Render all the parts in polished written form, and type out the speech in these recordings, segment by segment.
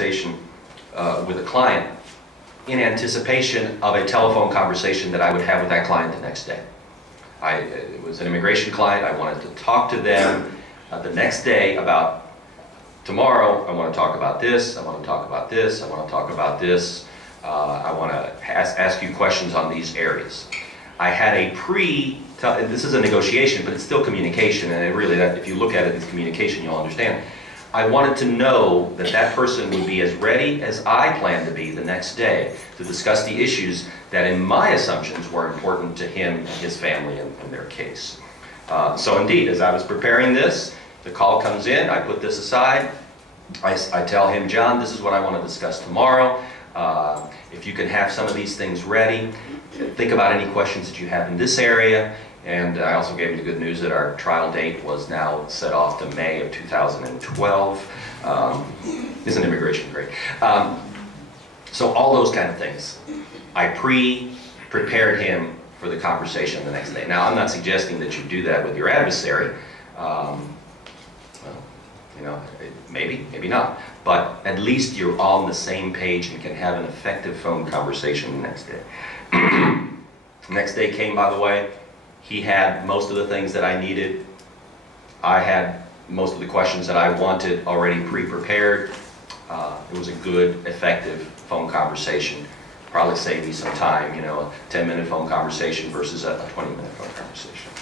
conversation with a client in anticipation of a telephone conversation that I would have with that client the next day. It was an immigration client. I wanted to talk to them the next day about tomorrow. I want to talk about this. I want to talk about this. I want to talk about this. I want to ask you questions on these areas. I had a this is a negotiation, but it's still communication, and if you look at it as communication, you'll understand. I wanted to know that that person would be as ready as I planned to be the next day to discuss the issues that in my assumptions were important to him and his family and their case. So indeed, as I was preparing this, the call comes in, I put this aside, I tell him, John, this is what I want to discuss tomorrow. If you can have some of these things ready, think about any questions that you have in this area. And I also gave him the good news that our trial date was now set off to May of 2012. Isn't immigration great? So all those kind of things. I prepared him for the conversation the next day. Now, I'm not suggesting that you do that with your adversary. Well, you know, maybe not. But at least you're all on the same page and can have an effective phone conversation the next day. Next day came, by the way. He had most of the things that I needed. I had most of the questions that I wanted already pre-prepared. It was a good, effective phone conversation. Probably saved me some time, you know, a 10-minute phone conversation versus a 20-minute phone conversation.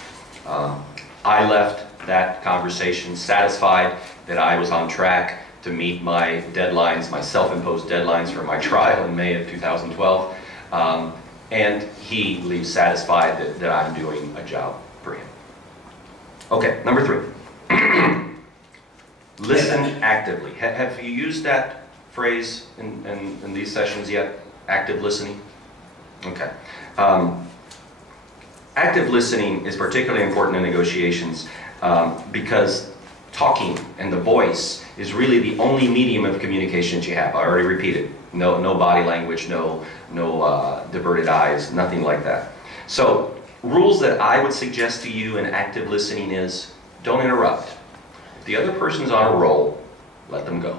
I left that conversation satisfied that I was on track to meet my deadlines, my self-imposed deadlines for my trial in May of 2012. And he leaves satisfied that I'm doing a job for him. Okay, number 3. Listen actively. Have you used that phrase in these sessions yet? Active listening? Okay. Active listening is particularly important in negotiations because talking and the voice is really the only medium of communication that you have. I already repeated. No body language, no diverted eyes, nothing like that. So, rules that I would suggest to you in active listening is, don't interrupt. If the other person's on a roll, let them go.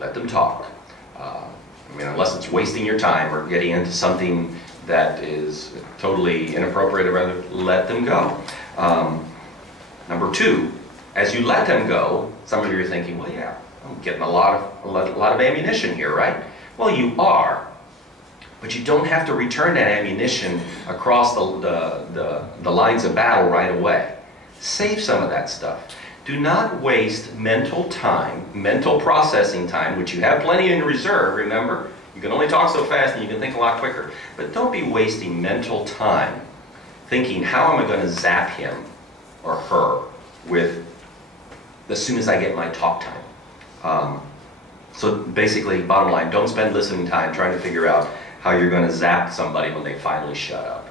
Let them talk. I mean, unless it's wasting your time or getting into something that is totally inappropriate or rather, let them go. Number 2, as you let them go, some of you are thinking, well, yeah, I'm getting a lot of ammunition here, right? Well, you are, but you don't have to return that ammunition across the lines of battle right away. Save some of that stuff. Do not waste mental time, mental processing time, which you have plenty in reserve, remember? You can only talk so fast and you can think a lot quicker. But don't be wasting mental time thinking, how am I going to zap him or her with as soon as I get my talk time? So basically, bottom line, don't spend listening time trying to figure out how you're going to zap somebody when they finally shut up.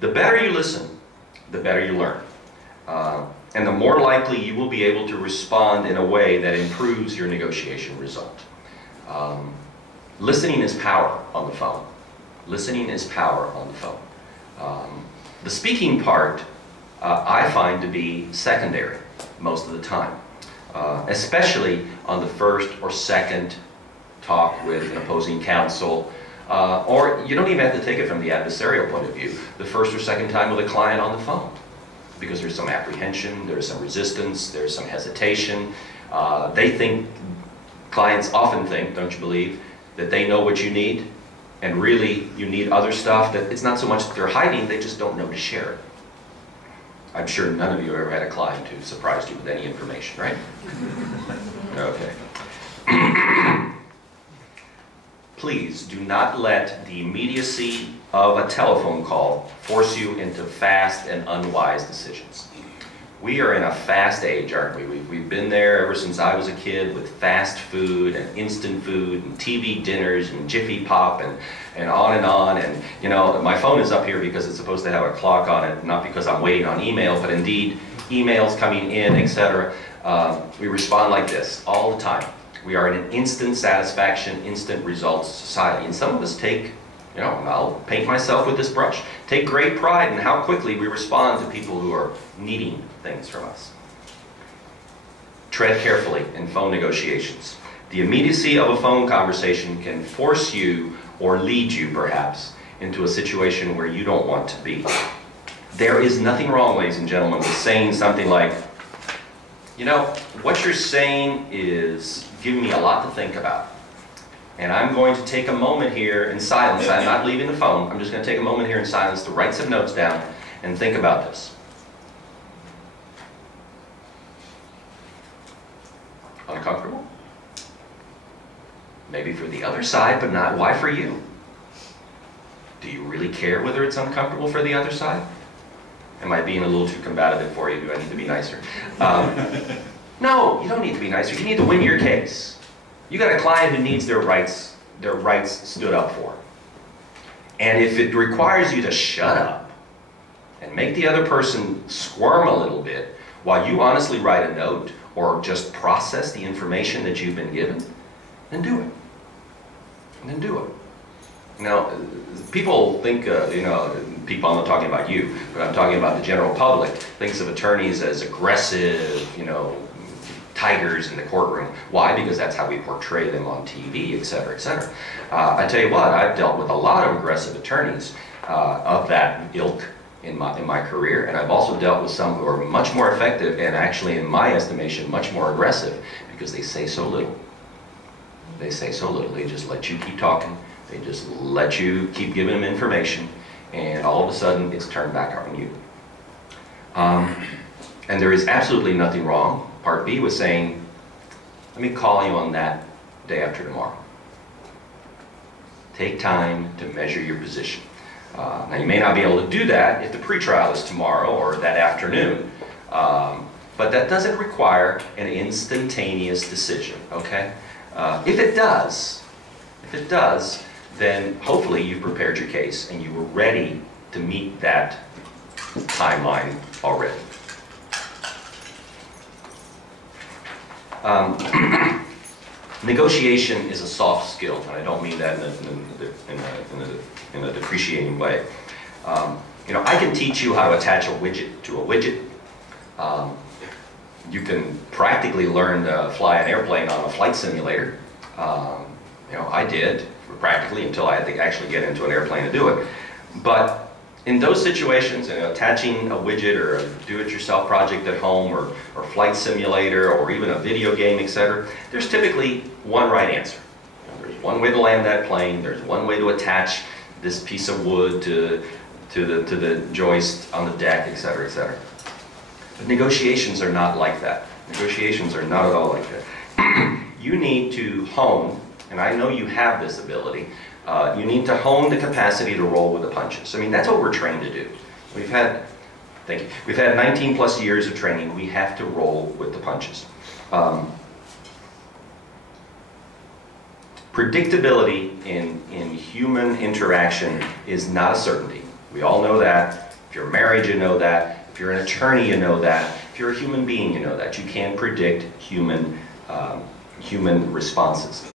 The better you listen, the better you learn. And the more likely you will be able to respond in a way that improves your negotiation result. Listening is power on the phone. Listening is power on the phone. The speaking part I find to be secondary most of the time. Especially on the first or second talk with an opposing counsel, or you don't even have to take it from the adversarial point of view, the first or second time with a client on the phone, because there's some apprehension, there's some resistance, there's some hesitation. Clients often think, don't you believe, that they know what you need, and really you need other stuff that it's not so much that they're hiding, they just don't know to share it. I'm sure none of you ever had a client who surprised you with any information, right? Okay. Please do not let the immediacy of a telephone call force you into fast and unwise decisions. We are in a fast age, aren't we? We've been there ever since I was a kid with fast food and instant food and TV dinners and Jiffy Pop and on. And, you know, my phone is up here because it's supposed to have a clock on it, not because I'm waiting on email, but indeed, emails coming in, etc. We respond like this all the time. We are in an instant satisfaction, instant results society. And some of us take, you know, I'll paint myself with this brush, take great pride in how quickly we respond to people who are needing things from us. Tread carefully in phone negotiations. The immediacy of a phone conversation can force you, or lead you perhaps, into a situation where you don't want to be. There is nothing wrong, ladies and gentlemen, with saying something like, you know, what you're saying is giving me a lot to think about. And I'm going to take a moment here in silence. I'm not leaving the phone. I'm just going to take a moment here in silence to write some notes down and think about this. Uncomfortable? Maybe for the other side, but not. Why for you? Do you really care whether it's uncomfortable for the other side? Am I being a little too combative for you? Do I need to be nicer? No, you don't need to be nicer. You need to win your case. You got a client who needs their rights stood up for. And if it requires you to shut up and make the other person squirm a little bit while you honestly write a note or just process the information that you've been given, then do it. Then do it. Now, people think, people, I'm not talking about you, but I'm talking about the general public, thinks of attorneys as aggressive, tigers in the courtroom. Why? Because that's how we portray them on TV, et cetera, et cetera. I tell you what, I've dealt with a lot of aggressive attorneys of that ilk in my career, and I've also dealt with some who are much more effective and actually, in my estimation, much more aggressive because they say so little. They say so little. They just let you keep talking. They just let you keep giving them information, and all of a sudden it's turned back on you. And there is absolutely nothing wrong, Part B, with saying, let me call you on that day after tomorrow. Take time to measure your position. Now you may not be able to do that if the pretrial is tomorrow or that afternoon, but that doesn't require an instantaneous decision, okay? If it does, then hopefully you've prepared your case and you were ready to meet that timeline already. Negotiation is a soft skill, and I don't mean that in a depreciating way. I can teach you how to attach a widget to a widget. You can practically learn to fly an airplane on a flight simulator. I did practically until I had to actually get into an airplane to do it. But in those situations, attaching a widget or a do-it-yourself project at home or flight simulator or even a video game, etc., there's typically one right answer. There's one way to land that plane, there's one way to attach this piece of wood to the joist on the deck, etc., etc. But negotiations are not like that. Negotiations are not at all like that. You need to hone, and I know you have this ability, you need to hone the capacity to roll with the punches. I mean, that's what we're trained to do. We've had 19 plus years of training. We have to roll with the punches. Predictability in human interaction is not a certainty. We all know that. If you're married, you know that. If you're an attorney, you know that. If you're a human being, you know that. You can't predict human responses.